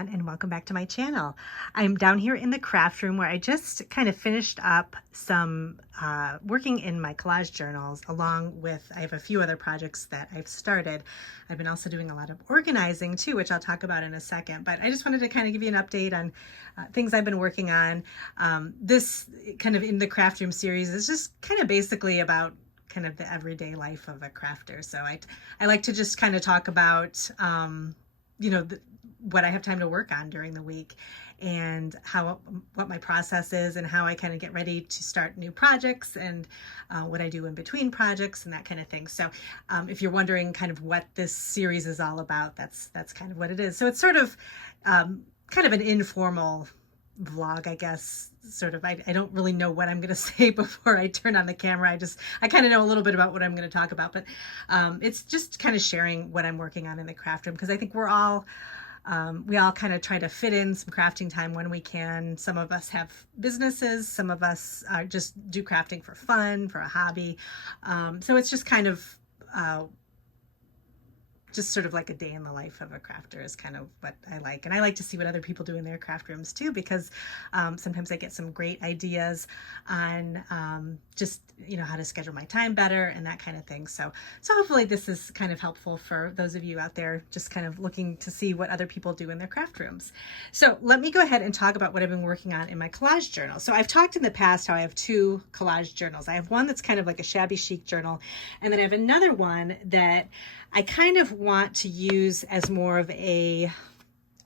everyone, and welcome back to my channel. I'm down here in the craft room where I just kind of finished up some working in my collage journals, along with I have a few other projects that I've started. I've been also doing a lot of organizing too, which I'll talk about in a second, but I just wanted to kind of give you an update on things I've been working on. This kind of in the craft room series is just kind of basically about kind of the everyday life of a crafter. So I like to just kind of talk about what I have time to work on during the week, and what my process is, and how I kind of get ready to start new projects, and what I do in between projects and that kind of thing. So if you're wondering kind of what this series is all about, that's kind of what it is. So it's sort of kind of an informal vlog, I guess. Sort of, I don't really know what I'm going to say before I turn on the camera. I kind of know a little bit about what I'm going to talk about, but it's just kind of sharing what I'm working on in the craft room, because I think we all kind of try to fit in some crafting time when we can. Some of us have businesses, some of us just do crafting for fun, for a hobby. So it's just kind of just sort of like a day in the life of a crafter is kind of what I like. And I like to see what other people do in their craft rooms too, because sometimes I get some great ideas on just, how to schedule my time better and that kind of thing. So hopefully this is kind of helpful for those of you out there just kind of looking to see what other people do in their craft rooms. So let me go ahead and talk about what I've been working on in my collage journal. So I've talked in the past how I have two collage journals. I have one that's kind of like a shabby chic journal, and then I have another one that I kind of want to use as more of a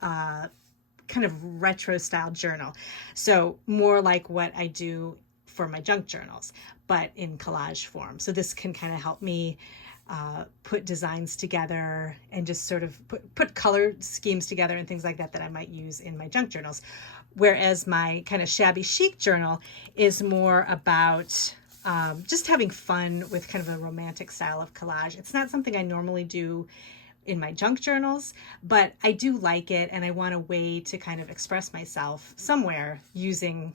kind of retro style journal. So more like what I do for my junk journals, but in collage form. So this can kind of help me put designs together and just sort of put color schemes together and things like that I might use in my junk journals. Whereas my kind of shabby chic journal is more about just having fun with kind of a romantic style of collage. It's not something I normally do in my junk journals, but I do like it, and I want a way to kind of express myself somewhere using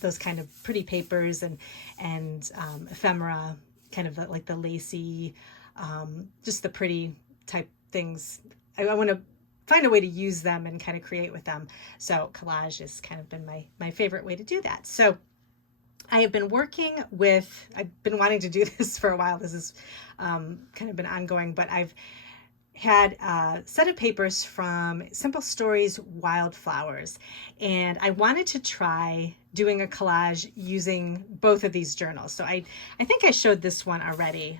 those kind of pretty papers and ephemera, kind of like the lacy, just the pretty type things. I want to find a way to use them and kind of create with them. So collage has kind of been my favorite way to do that. So I have been I've been wanting to do this for a while. This has kind of been ongoing, but I've had a set of papers from Simple Stories Wildflowers, and I wanted to try doing a collage using both of these journals. So I think I showed this one already.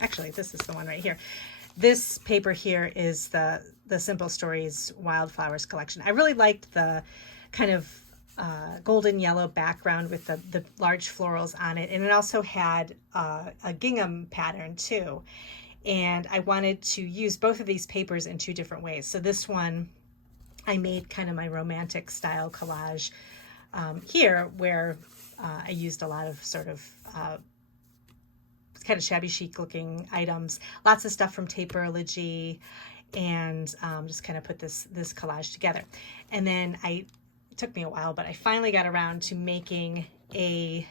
Actually, this is the one right here. This paper here is the Simple Stories Wildflowers collection. I really liked the kind of golden yellow background with the large florals on it, and it also had a gingham pattern too. And I wanted to use both of these papers in two different ways. So this one, I made kind of my romantic style collage here, where I used a lot of sort of kind of shabby chic looking items, lots of stuff from Taperology, and just kind of put this collage together. And then it took me a while, but I finally got around to making a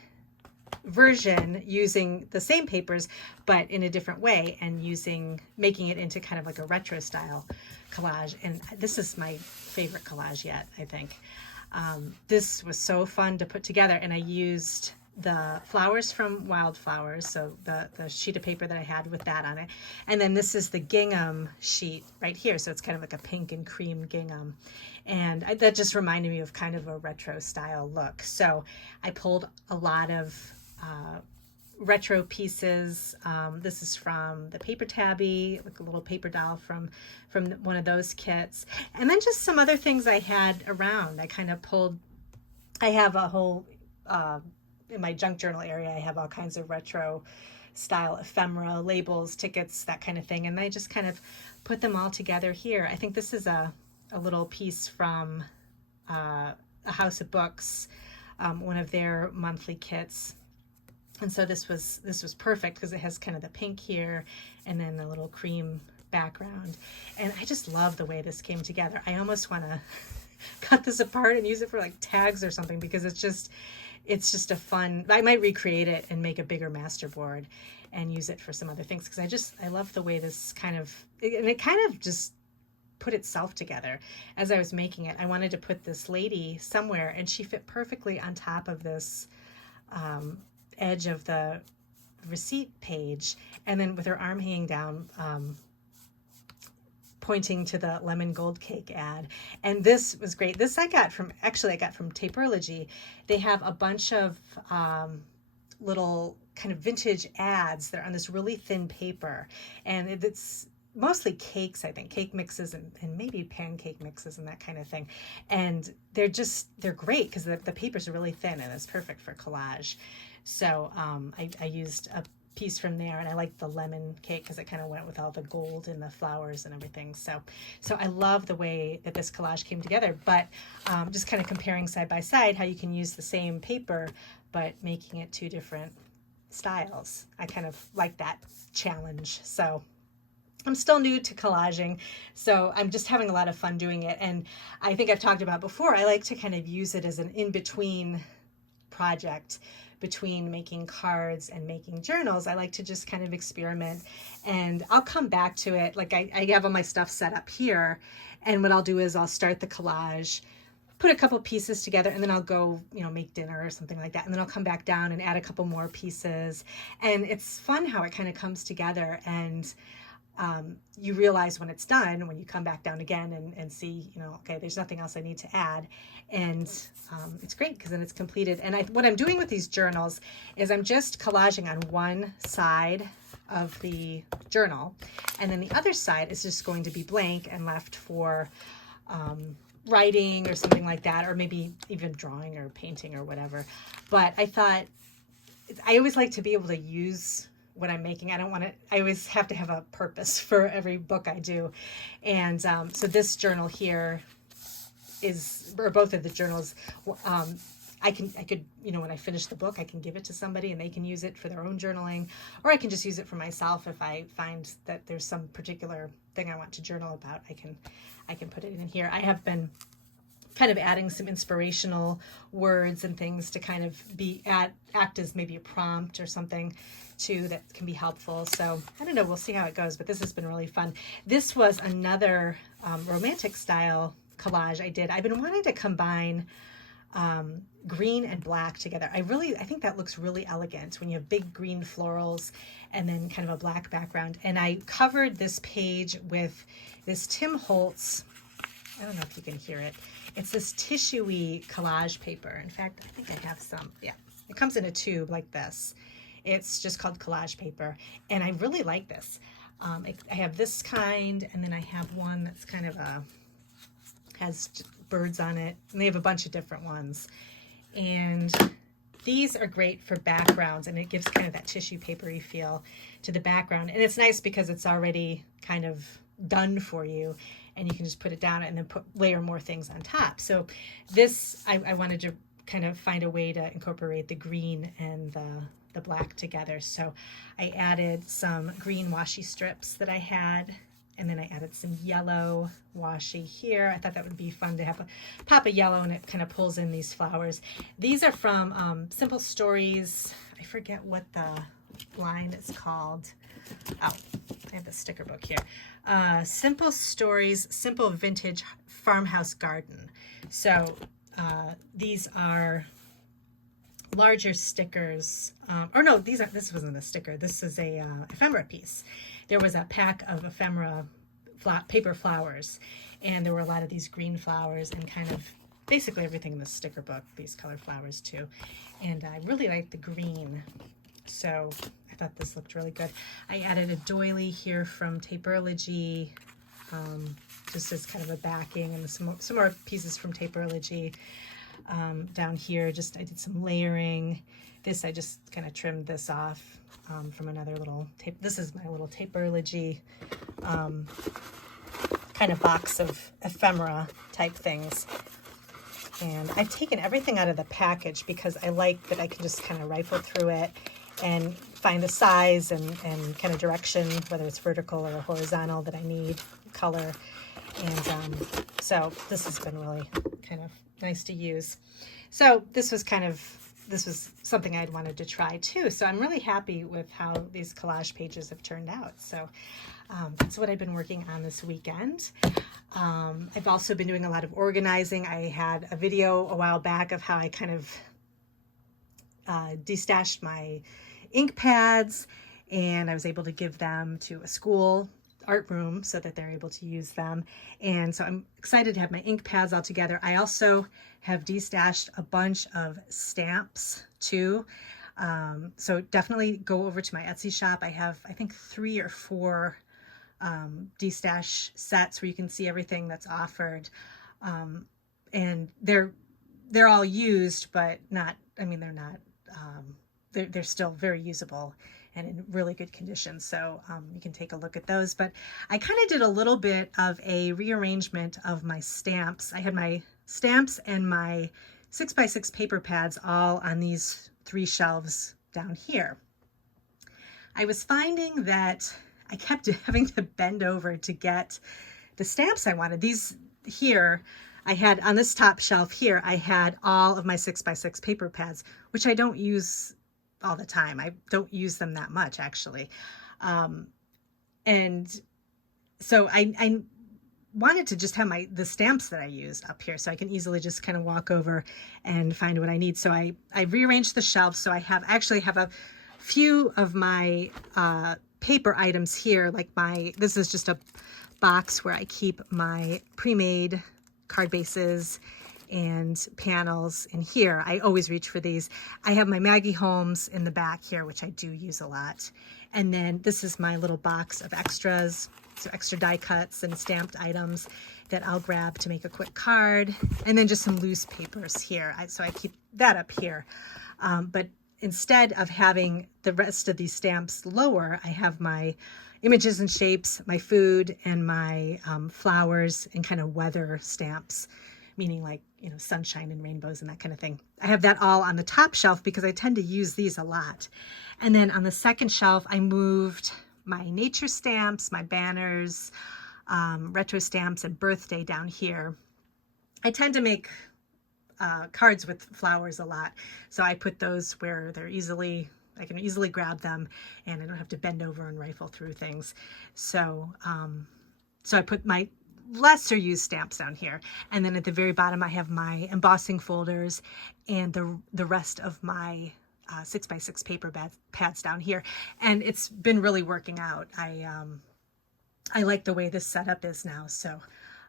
version using the same papers but in a different way, and making it into kind of like a retro style collage. And this is my favorite collage yet, I think. This was so fun to put together, and I used the flowers from Wildflowers, so the sheet of paper that I had with that on it, and then this is the gingham sheet right here, so it's kind of like a pink and cream gingham, and that just reminded me of kind of a retro style look. So I pulled a lot of retro pieces. This is from the Paper Tabby, like a little paper doll from one of those kits, and then just some other things I had around. I have a whole in my junk journal area, I have all kinds of retro style ephemera, labels, tickets, that kind of thing, and I just kind of put them all together here. I think this is a little piece from a House of Books, one of their monthly kits. And so this was perfect because it has kind of the pink here and then the little cream background. And I just love the way this came together. I almost want to cut this apart and use it for like tags or something, because it's just a fun, I might recreate it and make a bigger master board and use it for some other things, because I love the way this kind of just put itself together. As I was making it, I wanted to put this lady somewhere, and she fit perfectly on top of this edge of the receipt page, and then with her arm hanging down, pointing to the lemon gold cake ad. And this was great. This I got from Tapeology. They have a bunch of little kind of vintage ads that are on this really thin paper, and it's mostly cakes, I think, cake mixes and maybe pancake mixes and that kind of thing. And they're great because the papers are really thin, and it's perfect for collage. So I used a piece from there, and I like the lemon cake because it kind of went with all the gold and the flowers and everything. So I love the way that this collage came together, but just kind of comparing side by side how you can use the same paper but making it two different styles. I kind of like that challenge. So I'm still new to collaging, so I'm just having a lot of fun doing it. And I think I've talked about before, I like to kind of use it as an in-between project between making cards and making journals. I like to just kind of experiment, and I'll come back to it. Like I have all my stuff set up here, and what I'll do is I'll start the collage, put a couple pieces together, and then I'll go, make dinner or something like that. And then I'll come back down and add a couple more pieces. And it's fun how it kind of comes together, and you realize when it's done, when you come back down again and see, okay, there's nothing else I need to add. And it's great because then it's completed. And what I'm doing with these journals is I'm just collaging on one side of the journal, and then the other side is just going to be blank and left for writing or something like that, or maybe even drawing or painting or whatever. But I thought, I always like to be able to use what I'm making. I always have to have a purpose for every book I do. And so this journal here or both of the journals, I could, when I finish the book, I can give it to somebody and they can use it for their own journaling, or I can just use it for myself. If I find that there's some particular thing I want to journal about, I can put it in here. I have been kind of adding some inspirational words and things to kind of act as maybe a prompt or something too that can be helpful. So I don't know, we'll see how it goes, but this has been really fun. This was another romantic style collage I did. I've been wanting to combine green and black together. I think that looks really elegant when you have big green florals and then kind of a black background. And I covered this page with this Tim Holtz, I don't know if you can hear it. It's this tissuey collage paper. In fact, I think I have some. Yeah, it comes in a tube like this. It's just called collage paper, and I really like this. I have this kind, and then I have one that's kind of has birds on it, and they have a bunch of different ones. And these are great for backgrounds, and it gives kind of that tissue papery feel to the background. And it's nice because it's already kind of done for you, and you can just put it down and then layer more things on top. So this, I wanted to kind of find a way to incorporate the green and the black together. So I added some green washi strips that I had, and then I added some yellow washi here. I thought that would be fun to have a pop of yellow, and it kind of pulls in these flowers. These are from Simple Stories. I forget what the line is called. Oh, I have the sticker book here. Simple Stories, Simple Vintage Farmhouse Garden. So these are larger stickers. This wasn't a sticker. This is a ephemera piece. There was a pack of ephemera paper flowers, and there were a lot of these green flowers and kind of basically everything in the sticker book, these color flowers too. And I really like the green, so I thought this looked really good. I added a doily here from Tapeology, just as kind of a backing, and some more pieces from Tapeology. Down here, I did some layering. This, I just kind of trimmed this off from another little tape. This is my little Tapeology kind of box of ephemera type things. And I've taken everything out of the package because I like that I can just kind of rifle through it and find the size and kind of direction, whether it's vertical or horizontal, that I need, color. And so this has been really kind of nice to use. So this was kind of this was something I'd wanted to try too. So I'm really happy with how these collage pages have turned out. So that's what I've been working on this weekend. I've also been doing a lot of organizing. I had a video a while back of how I kind of destashed my ink pads, and I was able to give them to a school art room so that they're able to use them. And so I'm excited to have my ink pads all together. I also have destashed a bunch of stamps too. So definitely go over to my Etsy shop. I have, I think, 3 or 4 destash sets where you can see everything that's offered. And they're all used, but not, I mean, they're not, they're still very usable and in really good condition. So you can take a look at those. But I kind of did a little bit of a rearrangement of my stamps. I had my stamps and my 6x6 paper pads all on these 3 shelves down here. I was finding that I kept having to bend over to get the stamps I wanted. These here, I had on this top shelf here, I had all of my 6x6 paper pads, which I don't use all the time. I don't use them that much, actually. And so I wanted to just have the stamps that I use up here so I can easily just kind of walk over and find what I need. So I rearranged the shelves. So I actually have a few of my paper items here, like this is just a box where I keep my pre-made card bases and panels in here. I always reach for these. I have my Maggie Holmes in the back here, which I do use a lot. And then this is my little box of extras, so extra die cuts and stamped items that I'll grab to make a quick card. And then just some loose papers here. So I keep that up here. But instead of having the rest of these stamps lower, I have my images and shapes, my food, and my flowers and kind of weather stamps, meaning like, you know, sunshine and rainbows and that kind of thing. I have that all on the top shelf because I tend to use these a lot. And then on the second shelf, I moved my nature stamps, my banners, retro stamps, and birthday down here. I tend to make cards with flowers a lot. So I put those where I can easily grab them and I don't have to bend over and rifle through things. So, so I put my lesser used stamps down here. And then at the very bottom, I have my embossing folders and the rest of my 6x6 paper pads down here. And it's been really working out. I like the way this setup is now. So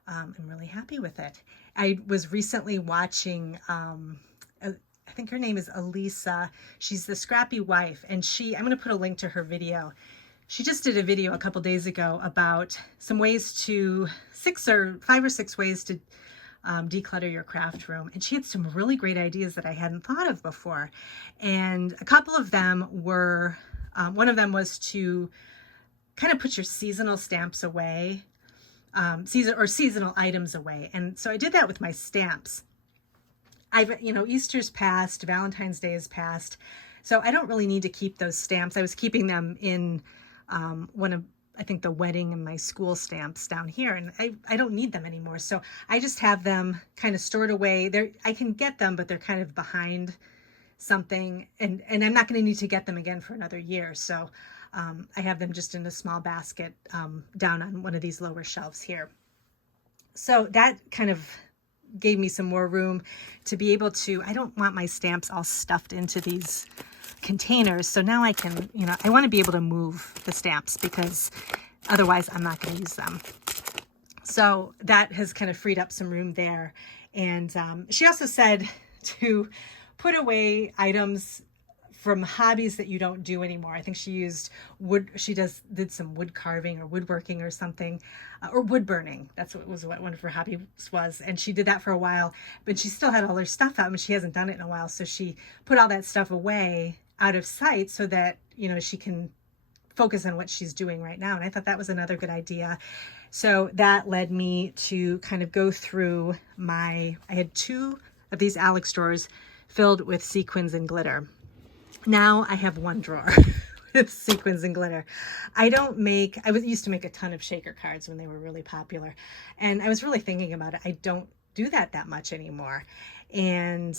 I'm really happy with it. I was recently watching, I think her name is Elisa. She's the Scrappy Wife. And I'm going to put a link to her video. She just did a video a couple days ago about some ways 5 or 6 ways to declutter your craft room. And she had some really great ideas that I hadn't thought of before. And a couple of them were, one of them was to kind of put your seasonal stamps away, seasonal items away. And so I did that with my stamps. Easter's passed, Valentine's Day is passed. So I don't really need to keep those stamps. I was keeping them in one of, I think, the wedding and my school stamps down here, and I don't need them anymore. So I just have them kind of stored away. I can get them, but they're kind of behind something, and I'm not going to need to get them again for another year. So I have them just in a small basket down on one of these lower shelves here. So that kind of gave me some more room to be able to, I don't want my stamps all stuffed into these containers. So now I can, I want to be able to move the stamps because otherwise I'm not going to use them. So that has kind of freed up some room there. And she also said to put away items from hobbies that you don't do anymore. I think she used wood. She did some wood carving or woodworking or something, or wood burning. That's what one of her hobbies was. And she did that for a while, but she still had all her stuff out and she hasn't done it in a while. So she put all that stuff away out of sight so that, she can focus on what she's doing right now. And I thought that was another good idea. So that led me to kind of go through I had 2 of these Alex drawers filled with sequins and glitter. Now I have 1 drawer with sequins and glitter. I used to make a ton of shaker cards when they were really popular. And I was really thinking about it. I don't do that much anymore. And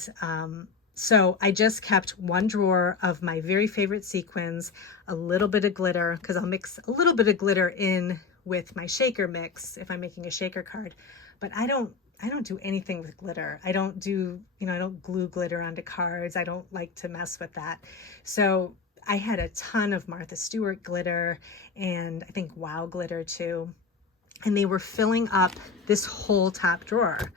So I just kept one drawer of my very favorite sequins, a little bit of glitter, because I'll mix a little bit of glitter in with my shaker mix if I'm making a shaker card. But I don't do anything with glitter. I don't do, I don't glue glitter onto cards. I don't like to mess with that. So I had a ton of Martha Stewart glitter and I think Wow glitter too. And they were filling up this whole top drawer.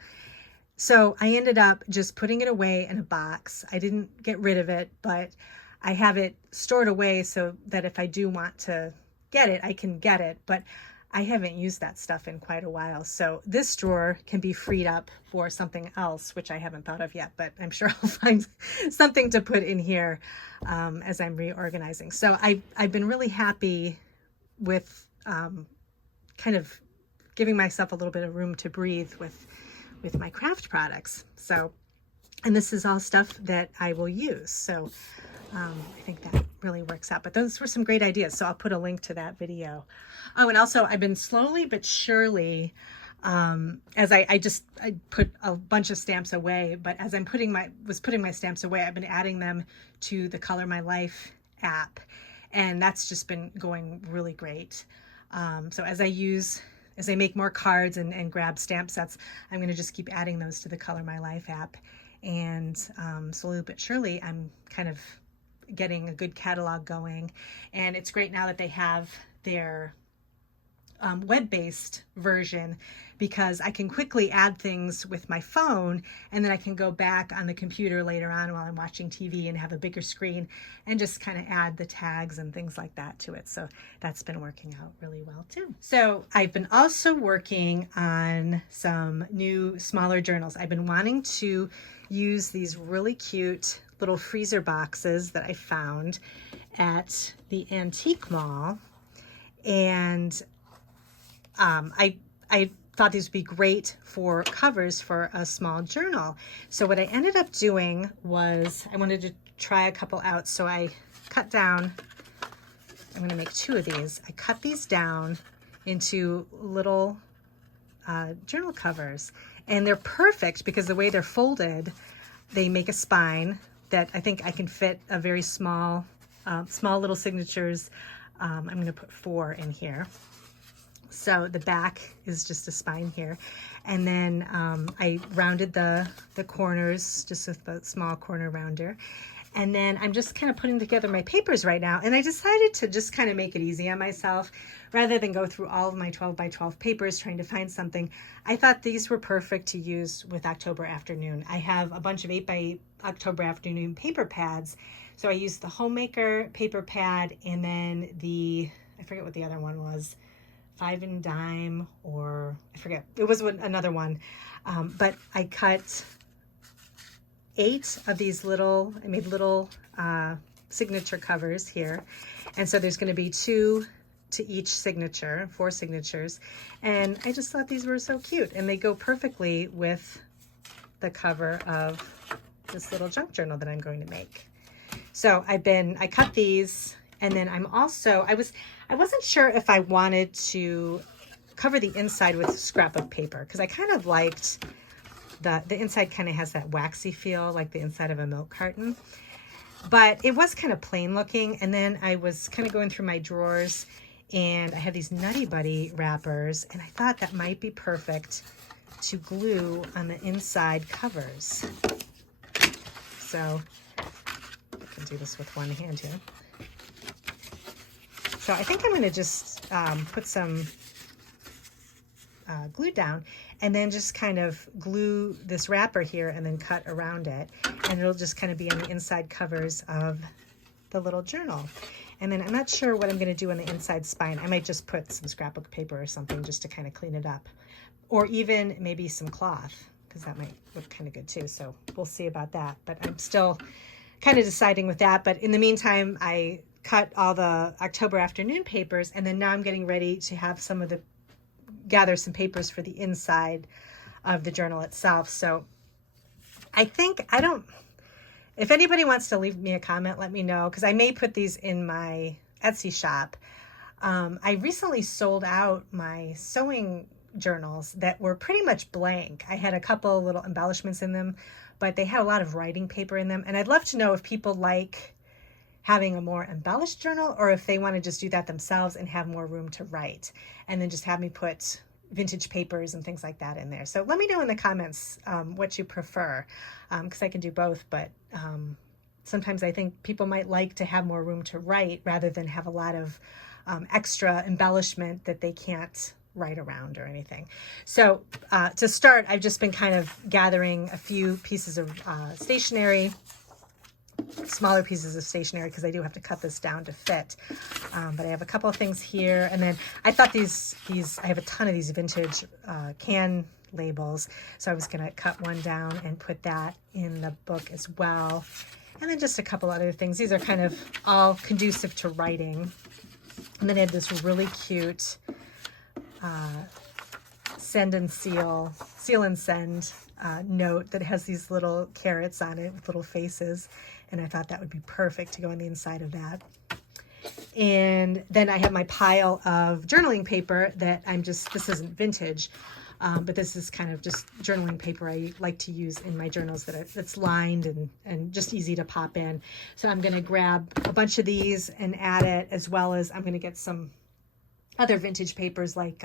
So I ended up just putting it away in a box. I didn't get rid of it, but I have it stored away so that if I do want to get it, I can get it. But I haven't used that stuff in quite a while. So this drawer can be freed up for something else, which I haven't thought of yet, but I'm sure I'll find something to put in here as I'm reorganizing. So I've been really happy with kind of giving myself a little bit of room to breathe with my craft products. So, and this is all stuff that I will use. So I think that really works out, but those were some great ideas. So I'll put a link to that video. Oh, and also I've been slowly but surely, as I put a bunch of stamps away, but as I'm putting my stamps away, I've been adding them to the Color My Life app. And that's just been going really great. So as I make more cards and grab stamp sets, I'm going to just keep adding those to the Color My Life app. And slowly but surely, I'm kind of getting a good catalog going. And it's great now that they have their web-based version, because I can quickly add things with my phone and then I can go back on the computer later on while I'm watching TV and have a bigger screen and just kind of add the tags and things like that to it. So that's been working out really well too. So I've been also working on some new smaller journals. I've been wanting to use these really cute little freezer boxes that I found at the antique mall, and I thought these would be great for covers for a small journal. So what I ended up doing was I wanted to try a couple out. So I cut down, I'm going to make 2 of these. I cut these down into little journal covers, and they're perfect because the way they're folded, they make a spine that I think I can fit a very small little signatures. I'm going to put 4 in here. So the back is just a spine here. And then I rounded the corners just with a small corner rounder. And then I'm just kind of putting together my papers right now. And I decided to just kind of make it easy on myself rather than go through all of my 12 by 12 papers trying to find something. I thought these were perfect to use with October Afternoon. I have a bunch of 8 by 8 October Afternoon paper pads. So I used the Homemaker paper pad and then I forget what the other one was. 5 and Dime, or I forget, it was another one, but I cut 8 of these I made little signature covers here, and so there's going to be 2 to each signature, 4 signatures, and I just thought these were so cute, and they go perfectly with the cover of this little junk journal that I'm going to make. So I cut these. And then I wasn't sure if I wanted to cover the inside with scrapbook paper, because I kind of liked the inside kind of has that waxy feel like the inside of a milk carton. But it was kind of plain looking. And then I was kind of going through my drawers and I had these Nutty Buddy wrappers, and I thought that might be perfect to glue on the inside covers. So I can do this with one hand here. So I think I'm going to just put some glue down and then just kind of glue this wrapper here and then cut around it. And it'll just kind of be on the inside covers of the little journal. And then I'm not sure what I'm going to do on the inside spine. I might just put some scrapbook paper or something just to kind of clean it up. Or even maybe some cloth, because that might look kind of good too. So we'll see about that. But I'm still kind of deciding with that. But in the meantime, I cut all the October Afternoon papers, and then now I'm getting ready to gather some papers for the inside of the journal itself. So I think, if anybody wants to leave me a comment, let me know, because I may put these in my Etsy shop. I recently sold out my sewing journals that were pretty much blank. I had a couple little embellishments in them, but they had a lot of writing paper in them. And I'd love to know if people like having a more embellished journal, or if they want to just do that themselves and have more room to write, and then just have me put vintage papers and things like that in there. So let me know in the comments what you prefer, because I can do both, but sometimes I think people might like to have more room to write rather than have a lot of extra embellishment that they can't write around or anything. So to start, I've just been kind of gathering a few pieces of stationery, smaller pieces of stationery, because I do have to cut this down to fit. But I have a couple of things here, and then I thought these I have a ton of these vintage can labels, so I was going to cut one down and put that in the book as well. And then just a couple other things. These are kind of all conducive to writing. And then I had this really cute send and seal and send note that has these little carrots on it with little faces. And I thought that would be perfect to go on the inside of that. And then I have my pile of journaling paper that this isn't vintage, but this is kind of just journaling paper I like to use in my journals that's lined and just easy to pop in. So I'm going to grab a bunch of these and add it, as well as I'm going to get some other vintage papers like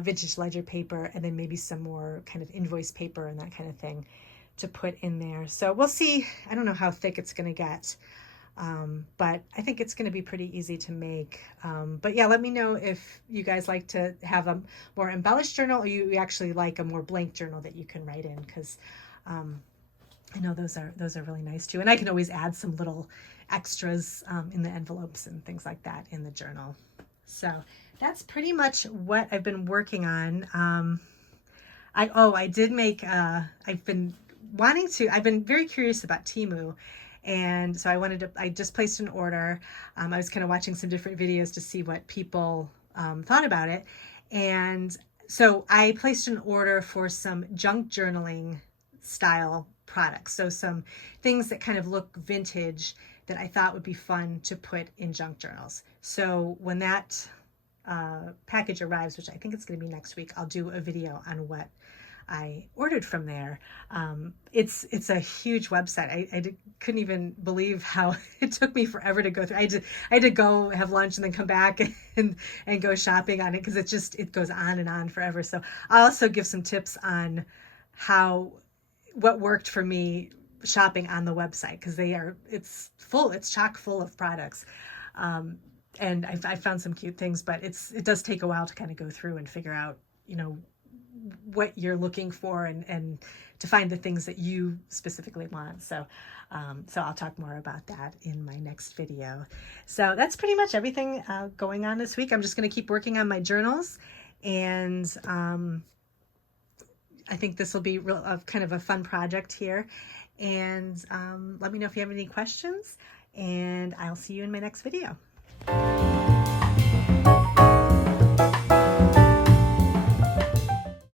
vintage ledger paper, and then maybe some more kind of invoice paper and that kind of thing to put in there. So we'll see. I don't know how thick it's going to get, but I think it's going to be pretty easy to make. But yeah, let me know if you guys like to have a more embellished journal, or you actually like a more blank journal that you can write in, because I know those are really nice too. And I can always add some little extras in the envelopes and things like that in the journal. So that's pretty much what I've been working on. I did make, I've been very curious about Temu. And so I just placed an order. I was kind of watching some different videos to see what people thought about it. And so I placed an order for some junk journaling style products. So some things that kind of look vintage that I thought would be fun to put in junk journals. So when that package arrives, which I think it's going to be next week, I'll do a video on what I ordered from there. It's a huge website. I couldn't even believe how it took me forever to go through. I had to go have lunch and then come back and go shopping on it, because it goes on and on forever. So I'll also give some tips on what worked for me shopping on the website, because it's chock full of products. And I found some cute things, but it does take a while to kind of go through and figure out, what you're looking for and to find the things that you specifically want. So I'll talk more about that in my next video. So that's pretty much everything going on this week. I'm just going to keep working on my journals, and I think this will be kind of a fun project here. And let me know if you have any questions, and I'll see you in my next video.